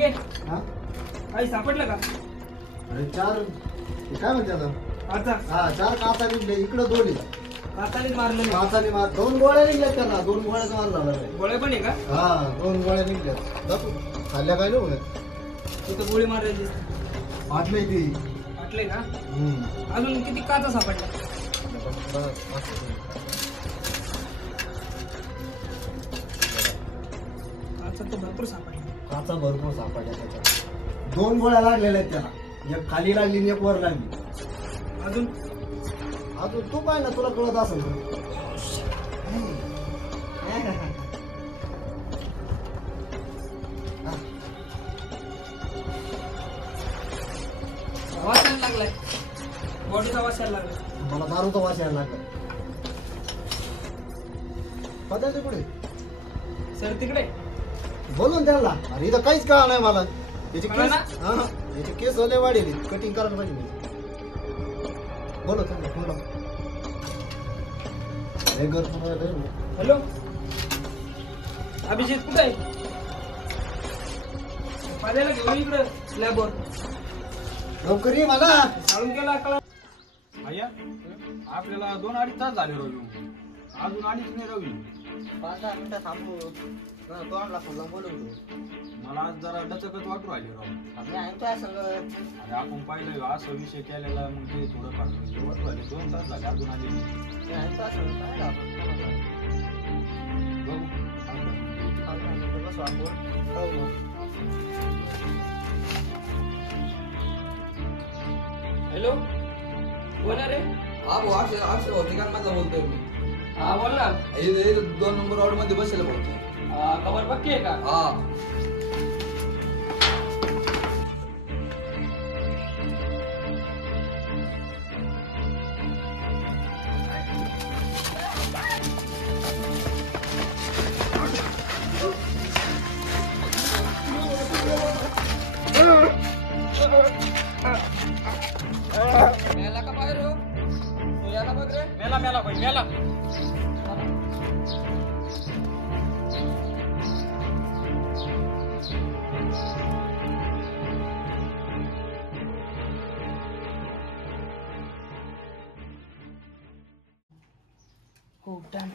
साळुंके हा काही सापडलं का? अरे चार काय म्हणते आता आता हा 4 काचा निघले इकडे 2 आहे कातालीच मारलं नाही. काचाने मार 2 गोळ्या निघल्या त्यांना 2 गोळ्याच मार झाला रे गोळे पण आहे का? हा 2 गोळ्या निघल्या दाखव खाल्ल्या काय नाही होत तिथं गोळी मारायची आटले ती वाटले का? अजून किती काचा सापडल्या? काचा तर भरपूर सापडल्या. काचा भरपूर सापडल्या त्याच्यात 2 गोळ्या लागलेल्या आहेत त्याला एक खाली लागली आणि एक वर लागली अजून अजून तू पाय ना तुला कळत असेल वास यायला लागलाय. बॉडीचा वास यायला लागला. मला दारूचा वास यायला लागला पदार्थ कुठे सर तिकडे बोलून त्यांना अरे इथं काहीच कळा नाही मला याचे कळलं केस ना? हा याचे केस होले वाढेल कटिंग करायला पाहिजे बोलत त्यांना फोन लाव. हे घर पुन्हा येतंय. हॅलो अभिजित कुठे आहे? पाण्याला घेऊन इकडं स्लॅबवर लवकर ये मला साळून गेला कळा. अय्या आपल्याला 2-2.5 तास झाले रवी अजून आलीच नाही रवी 5-10 मिनिटं थांबू तोंडला फोन बोलवतो मला आज जरा डचकत वाटू राहिले राव आम्ही ऐकतोय सगळं अरे आपण पाहिलं असं विषय केलेला मग ते थोडं फार वाटू राहिले 2 तास झाले अजून आले नाही. ऐकतोय सगळं काय बघू कसं वाटतं हॅलो कोण आहे रे? हा भाऊ अक्षर ठिकाणमधला बोलतोय मी हा बोल ना. इथे 2 नंबर वॉर्ड मध्ये बसेल बोलतोय खबर पक्की आहे का? हा मेला का बाहेर हो? तू याला बघ रे. मेला मेला भाई मेला हो डॅम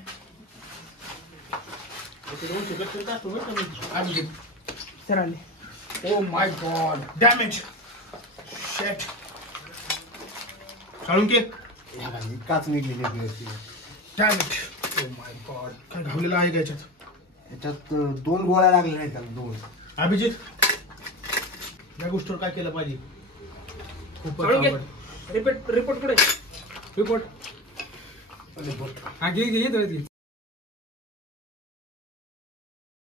सर आले. ओ माय गॉड डॅमेज शेट साळुंके काच निघलेली डॅमेज ओ माय गॉड काय घावलेलं आहे का याच्यात याच्यात 2 गोळ्या लागलेल्या आहेत त्याला 2 अभिजित या गोष्टीवर काय केलं पाहिजे साळुंके रिपोर्ट कुठे? रिपोर्ट हा घे